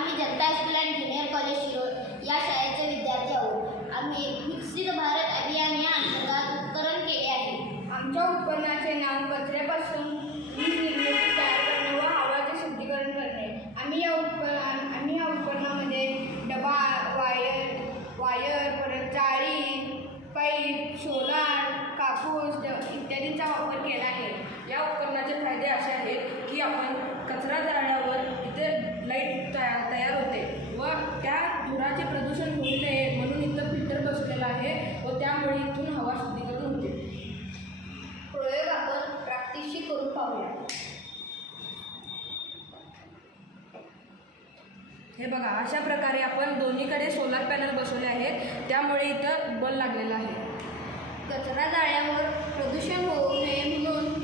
आम्ही Janata high school and junior college Shirol या शाळेचे विद्यार्थी आहोत. आम्ही विकसित भारत अभियान या अंतर्गत उपकरण केले आहे. आमच्या उत्पन्नाचे नाव कचऱ्यापासून वीज निर्मिती तयार करणे व हवाचे शुद्धीकरण करणे. आम्ही या उत्पन्नामध्ये डबा, वायर, परत जाळी, पाईप, सोलार, कापूस इत्यादींचा वापर केला आहे. या उपकरणाचे फायदे असे आहेत की आपण कचरा जाळल्यावर इथे लाईट तयार होते व त्या धुराचे प्रदूषण होऊ नये म्हणून इथं फिल्टर बसलेलं आहे व त्यामुळे इथून हवा शुद्धीकरण होते. प्रयोग आपण प्रात्यक्षिक करून पाहूया. हे बघा, अशा प्रकारे आपण दोन्हीकडे सोलार पॅनल बसवले आहेत, त्यामुळे इथं बल्ब लागलेला आहे. कचरा जाळल्यावर प्रदूषण होऊ नये म्हणून